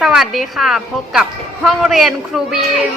สวัสดีค่ะ พบกับห้องเรียนครูบีม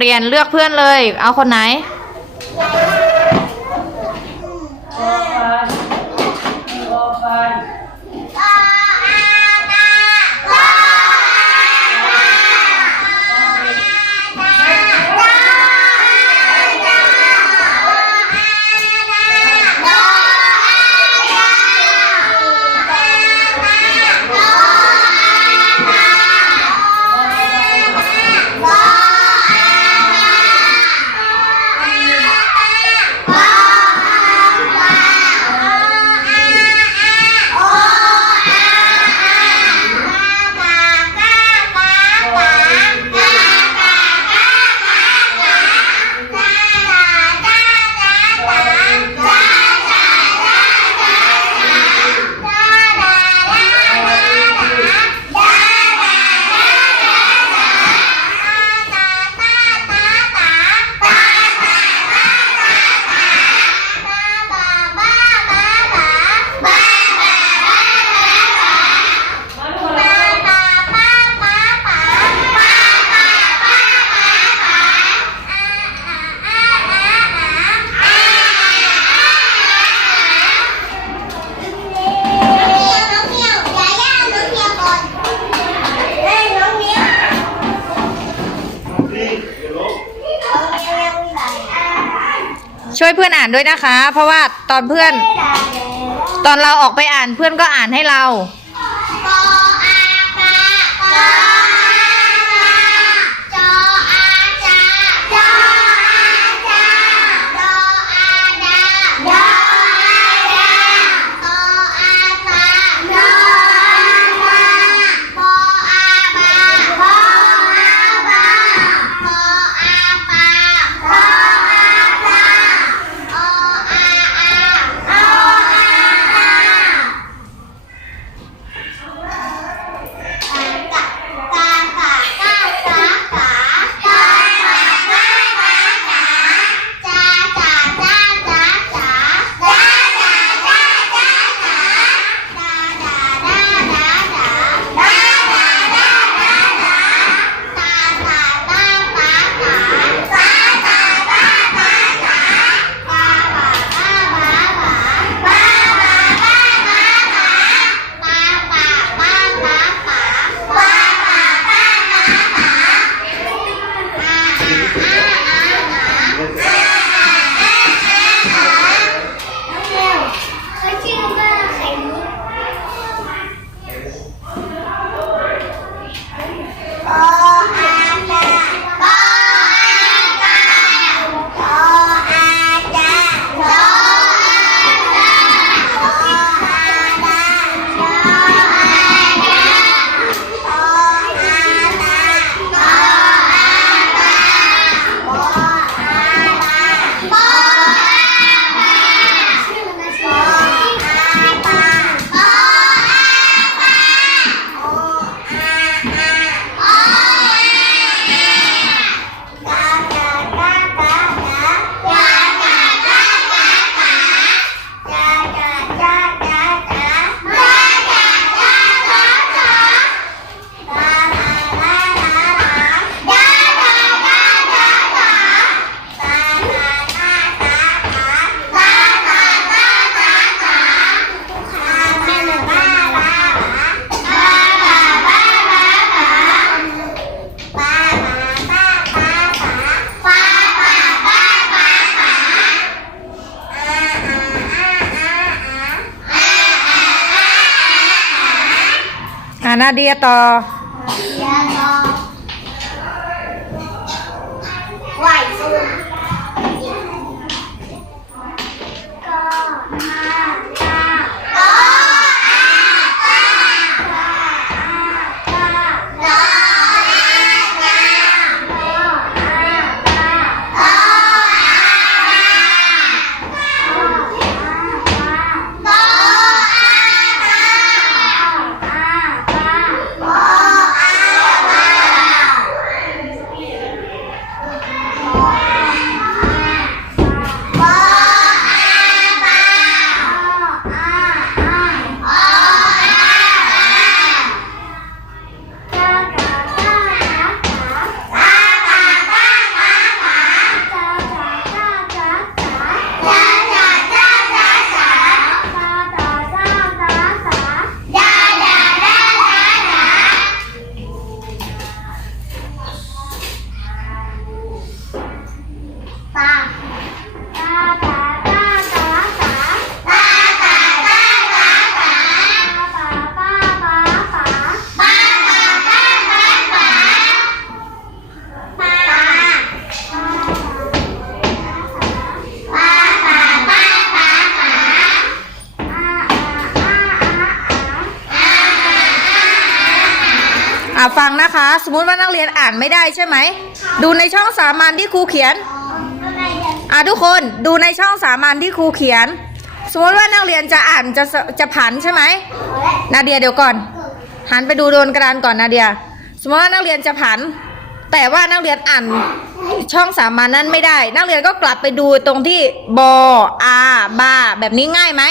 เปลี่ยนเลือกเพื่อนเลย เอาคนไหน ช่วยเพื่อนอ่านด้วยนะคะ เพราะว่าตอนเพื่อน ตอนเราออกไปอ่านเพื่อนก็อ่านให้เราอ na na. งนะคะ สมมุติว่านักเรียนอ่านไม่ได้ใช่ไหม ดูในช่องสามัญที่ครูเขียนอะไรเนี่ยอ่าทุกคนดูในช่องสามัญที่ครูเขียน สมมติว่านักเรียนจะอ่านจะจะผันใช่ไหมนาเดียเดี๋ยวก่อน หันไปดูโดนกระดานก่อนนาเดีย สมมติว่านักเรียนจะผัน แต่ว่านักเรียนอ่านช่องสามัญนั้นไม่ได้ นักเรียนก็กลับไปดูตรงที่บออาบาแบบนี้ง่ายไหม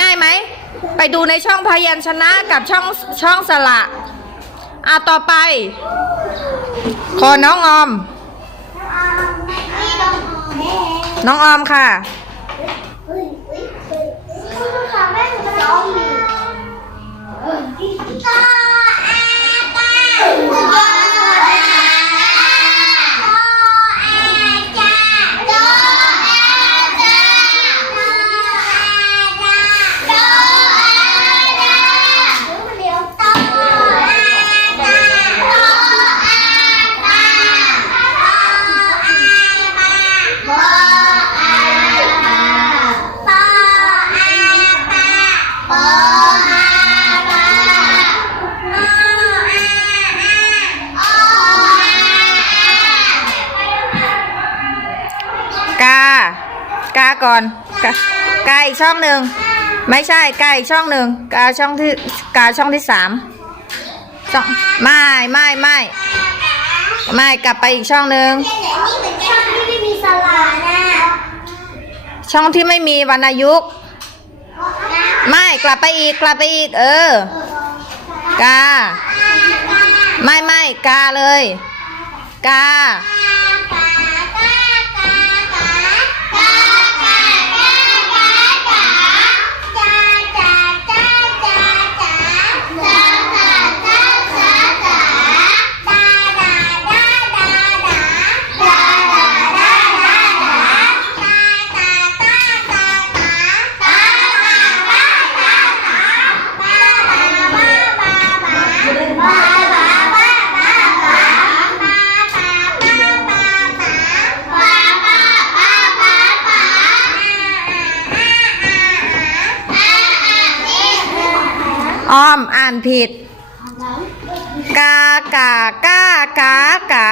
ง่ายไหม ไปดูในช่องพยัญชนะกับช่องช่องสระ อะต่อไป ขอน้องออมเน่องออมค่ะ อนกากาอีกช่องหนึ่งไม่ใช่กาอีกช่องหนึ่งกาช่องที่กาช่องที่สามช่องไม่ไม่ไม่ไม่กลับไปอีกช่องหนึ่งนี่เป็นช่องที่ไม่มีสลานะช่องที่ไม่มีวรรณยุกต์ไม่กลับไปอีกกลับไปอีก เออ กา ไม่ไม่กาเลย กา ออมอ่านผิด กากากากากา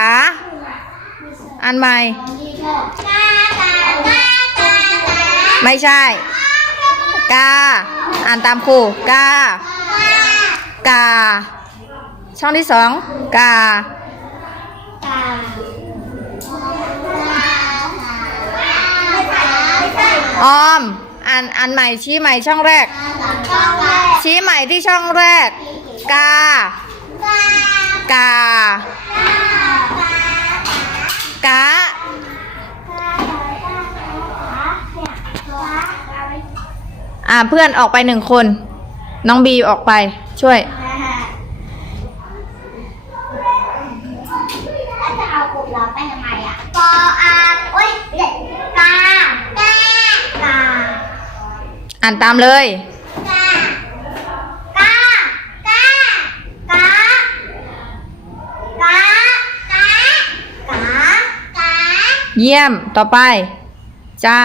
อ่านใหม่ไม่ใช่ กา อ่านตามครูกา กา ช่องที่สองกา ออม อ่านอ่านใหม่ชี้ใหม่ช่องแรก ชี้ใหม่ที่ช่องแรก กา กากาอ่าเพื่อนออกไปหนึ่งคน น้องบีออกไปช่วย จะเอากบเราไปทำไมอะกออาโอ้ยเด็กกากากา อ่านตามเลย กากากาก เยี่ยมต่อไป จ้า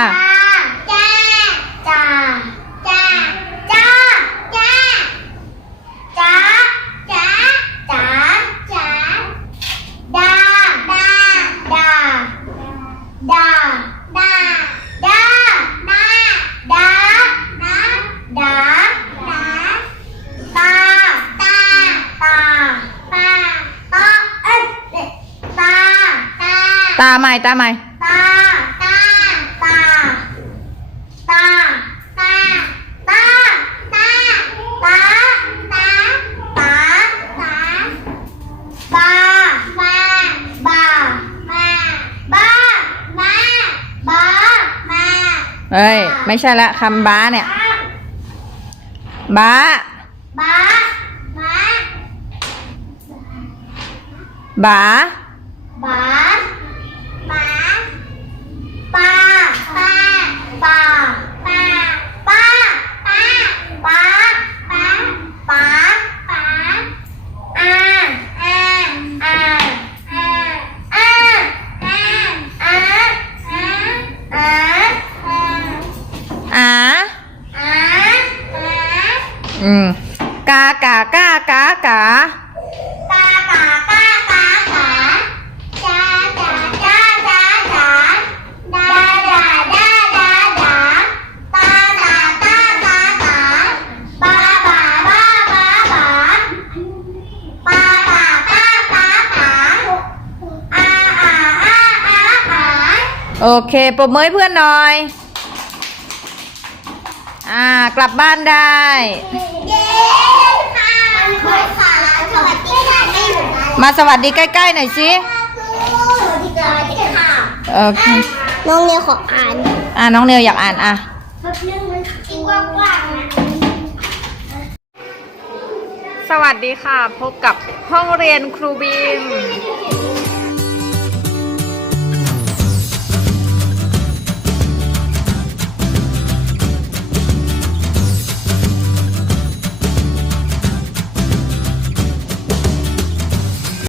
ตาใหม่ตาใหม่ ตา ตา ตา ตา ตา ตา ตา ตา ตา ตา ตาบาบาบาบาบาบาบาบาเอ้ย ไม่ใช่ละคำบ้าเนี่ย บ้า บาบาบ้าบา 八八八八八八八八八八八啊啊啊啊啊啊啊啊啊啊嗯，嘎嘎嘎嘎,嘎。 โอเคปรบมือให้เพื่อนหน่อย อ่ากลับบ้านได้ เย้ค่ะคุณค่ะสวัสดีค่ะไม่เหมือนกันมาสวัสดีใกล้ๆหน่อยสิ สวัสดีค่ะโอเค น้องเนียขออ่านอ่าน้องเนวอยากอ่านอะ เรื่องมันจริงกว้างๆนะสวัสดีค่ะ พบกับห้องเรียนครูบีม